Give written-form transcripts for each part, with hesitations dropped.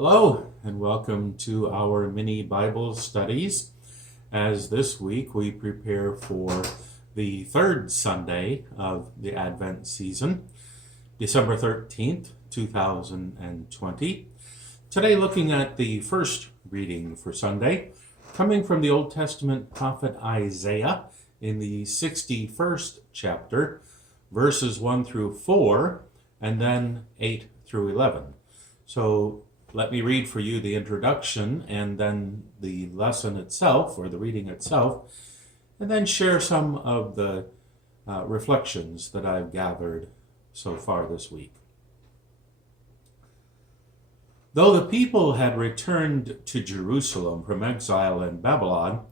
Hello, and welcome to our mini Bible studies. As this week we prepare for the third Sunday of the Advent season, December 13th, 2020. Today, looking at the first reading for Sunday, coming from the Old Testament prophet Isaiah in the 61st chapter, verses 1 through 4, and then 8 through 11. So let me read for you the introduction and then the lesson itself, or the reading itself, and then share some of the reflections that I've gathered so far this week. Though the people had returned to Jerusalem from exile in Babylon,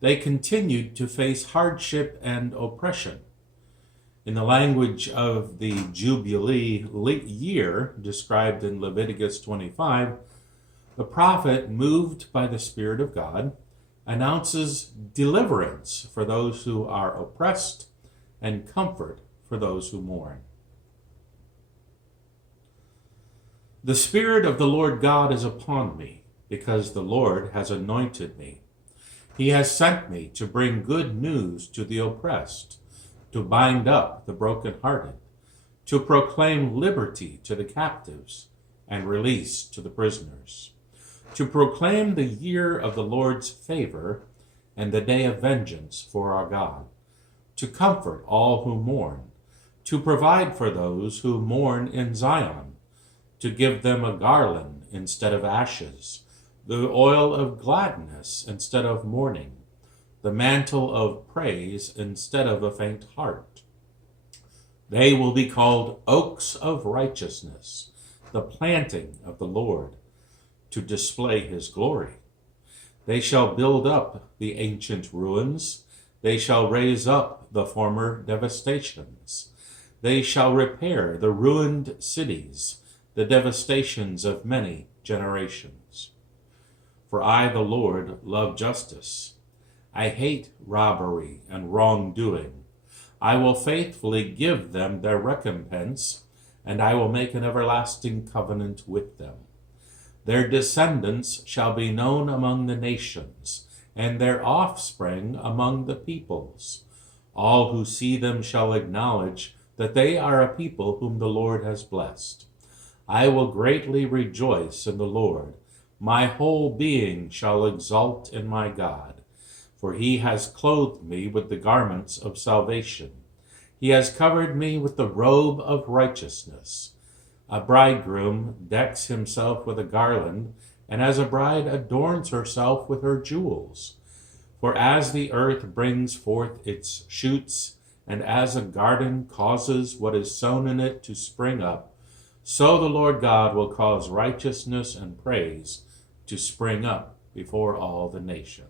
they continued to face hardship and oppression. In the language of the Jubilee year described in Leviticus 25, the prophet, moved by the Spirit of God, announces deliverance for those who are oppressed and comfort for those who mourn. The Spirit of the Lord God is upon me, because the Lord has anointed me. He has sent me to bring good news to the oppressed, to bind up the brokenhearted, to proclaim liberty to the captives and release to the prisoners, to proclaim the year of the Lord's favor and the day of vengeance for our God, to comfort all who mourn, to provide for those who mourn in Zion, to give them a garland instead of ashes, the oil of gladness instead of mourning, the mantle of praise instead of a faint heart. They will be called oaks of righteousness, the planting of the Lord, to display his glory. They shall build up the ancient ruins. They shall raise up the former devastations. They shall repair the ruined cities, the devastations of many generations. For I, the Lord, love justice. I hate robbery and wrongdoing. I will faithfully give them their recompense, and I will make an everlasting covenant with them. Their descendants shall be known among the nations, and their offspring among the peoples. All who see them shall acknowledge that they are a people whom the Lord has blessed. I will greatly rejoice in the Lord. My whole being shall exult in my God. For he has clothed me with the garments of salvation. He has covered me with the robe of righteousness. A bridegroom decks himself with a garland, and as a bride adorns herself with her jewels. For as the earth brings forth its shoots, and as a garden causes what is sown in it to spring up, so the Lord God will cause righteousness and praise to spring up before all the nations.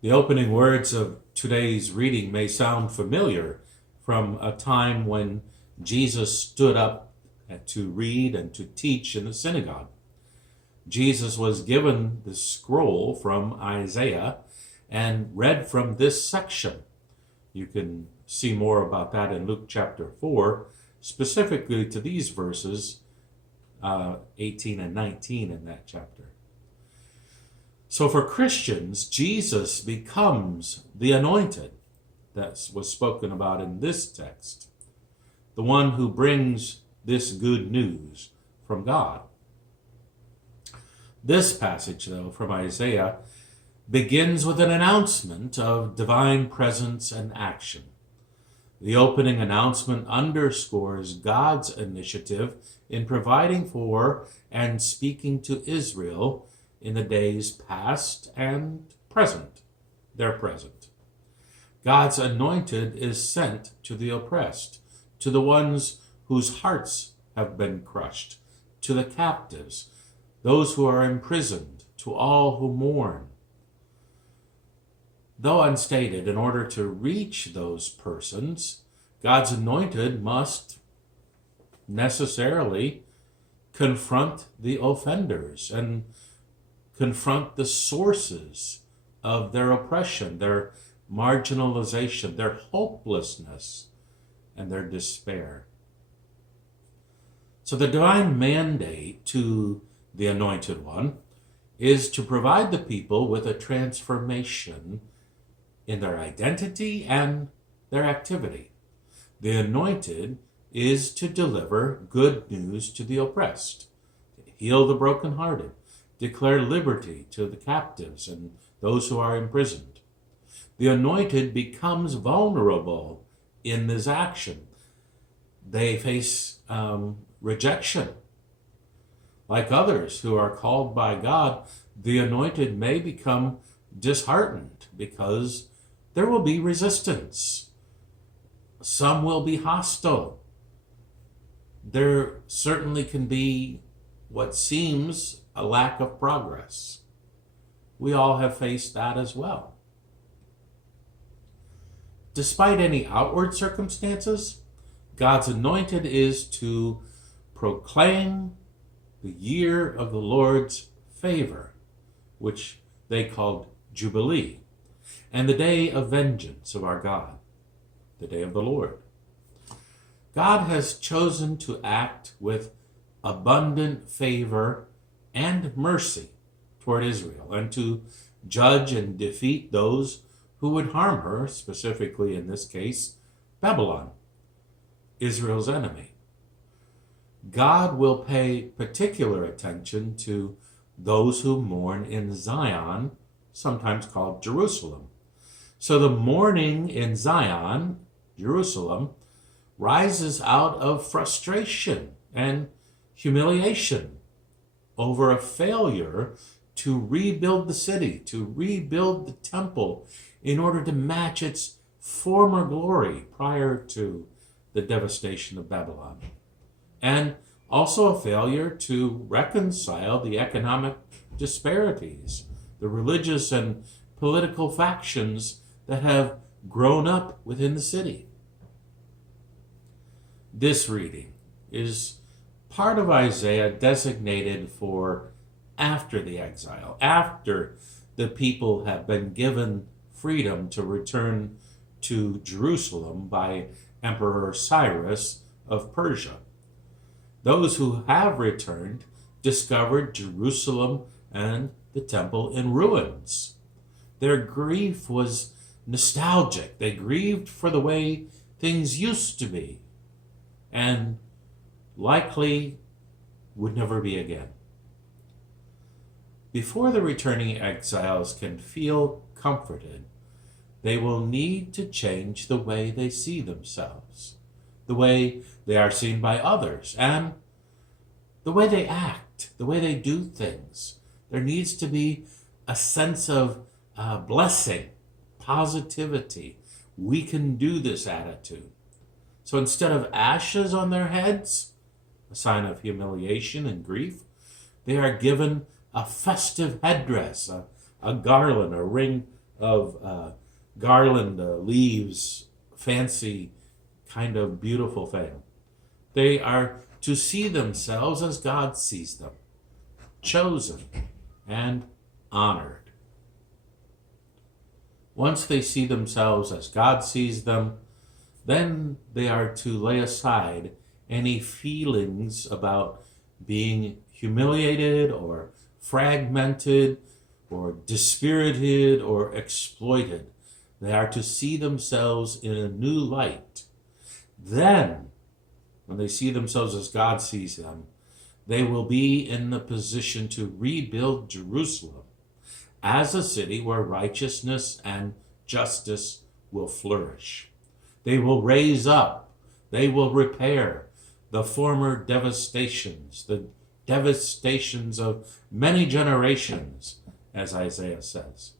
The opening words of today's reading may sound familiar from a time when Jesus stood up to read and to teach in the synagogue. Jesus was given the scroll from Isaiah and read from this section. You can see more about that in Luke chapter 4, specifically to these verses 18 and 19 in that chapter. So for Christians, Jesus becomes the Anointed that was spoken about in this text, the one who brings this good news from God. This passage, though, from Isaiah, begins with an announcement of divine presence and action. The opening announcement underscores God's initiative in providing for and speaking to Israel in the days past and present. They're present. God's anointed is sent to the oppressed, to the ones whose hearts have been crushed, to the captives, those who are imprisoned, to all who mourn. Though unstated, in order to reach those persons, God's anointed must necessarily confront the offenders and confront the sources of their oppression, their marginalization, their hopelessness, and their despair. So the divine mandate to the Anointed One is to provide the people with a transformation in their identity and their activity. The Anointed is to deliver good news to the oppressed, to heal the brokenhearted, declare liberty to the captives and those who are imprisoned. The Anointed becomes vulnerable in this action. They face rejection. Like others who are called by God, the Anointed may become disheartened because there will be resistance. Some will be hostile. There certainly can be what seems a lack of progress. We all have faced that as well. Despite any outward circumstances, God's Anointed is to proclaim the year of the Lord's favor, which they called Jubilee, and the day of vengeance of our God, the day of the Lord. God has chosen to act with abundant favor and mercy toward Israel, and to judge and defeat those who would harm her, specifically in this case, Babylon, Israel's enemy. God will pay particular attention to those who mourn in Zion, sometimes called Jerusalem. So the mourning in Zion, Jerusalem, rises out of frustration and humiliation over a failure to rebuild the city, to rebuild the temple in order to match its former glory prior to the devastation of Babylon. And also a failure to reconcile the economic disparities, the religious and political factions that have grown up within the city. This reading is part of Isaiah designated for after the exile, after the people have been given freedom to return to Jerusalem by Emperor Cyrus of Persia. Those who have returned discovered Jerusalem and the temple in ruins. Their grief was nostalgic. They grieved for the way things used to be, and likely would never be again. Before the returning exiles can feel comforted, they will need to change the way they see themselves, the way they are seen by others, and the way they act, the way they do things. There needs to be a sense of blessing, positivity. We can do this attitude. So instead of ashes on their heads, a sign of humiliation and grief, they are given a festive headdress, a garland, a ring of garland leaves, fancy kind of beautiful thing. They are to see themselves as God sees them, chosen and honored. Once they see themselves as God sees them, then they are to lay aside any feelings about being humiliated or fragmented or dispirited or exploited. They are to see themselves in a new light. Then, when they see themselves as God sees them, they will be in the position to rebuild Jerusalem as a city where righteousness and justice will flourish. They will raise up, they will repair the former devastations, the devastations of many generations, as Isaiah says.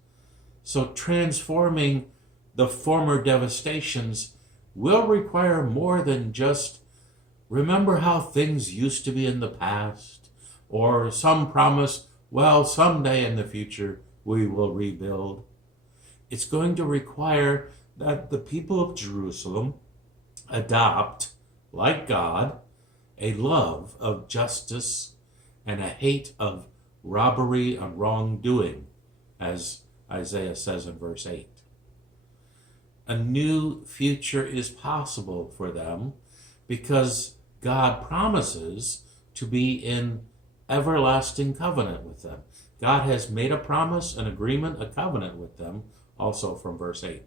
So transforming the former devastations will require more than just remember how things used to be in the past, or some promise, well, someday in the future we will rebuild. It's going to require that the people of Jerusalem adopt, like God, a love of justice and a hate of robbery and wrongdoing, as Isaiah says in verse 8. A new future is possible for them because God promises to be in everlasting covenant with them. God has made a promise, an agreement, a covenant with them, also from verse 8.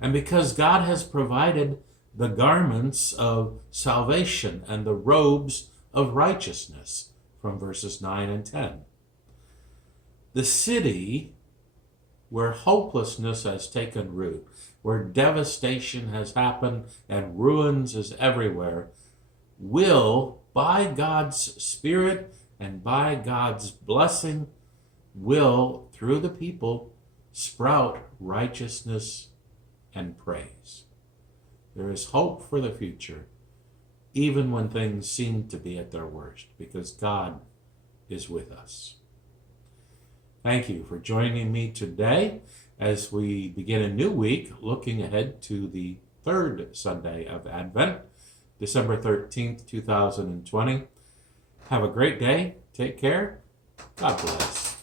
And because God has provided the garments of salvation and the robes of righteousness, from verses 9 and 10. The city where hopelessness has taken root, where devastation has happened and ruins is everywhere, will, by God's Spirit and by God's blessing, will, through the people, sprout righteousness and praise. There is hope for the future, even when things seem to be at their worst, because God is with us. Thank you for joining me today as we begin a new week, looking ahead to the third Sunday of Advent, December 13th, 2020. Have a great day. Take care. God bless.